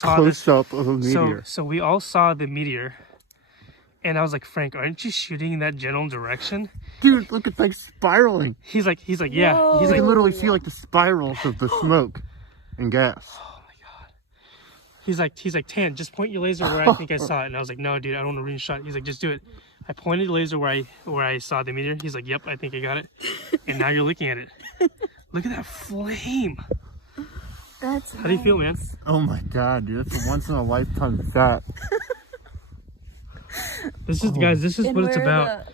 close up of a So, meteor. so we all saw the meteor, and I was like, Frank, aren't you shooting in that general direction? Dude, look, it's like spiraling. He's like, yeah. Whoa. He's You like, can literally see like the spirals of the smoke and gas. he's like, Tan, just point your laser where I think I saw it. And I was like, no, dude, I don't want to ruin your shot. He's like, just do it. I pointed the laser where I saw the meteor. He's like, yep, I think I got it. And now you're looking at it. Look at that flame. That's How do you feel, man? Oh my god, dude, that's a once in a lifetime shot. This is, guys, this is And what it's where about.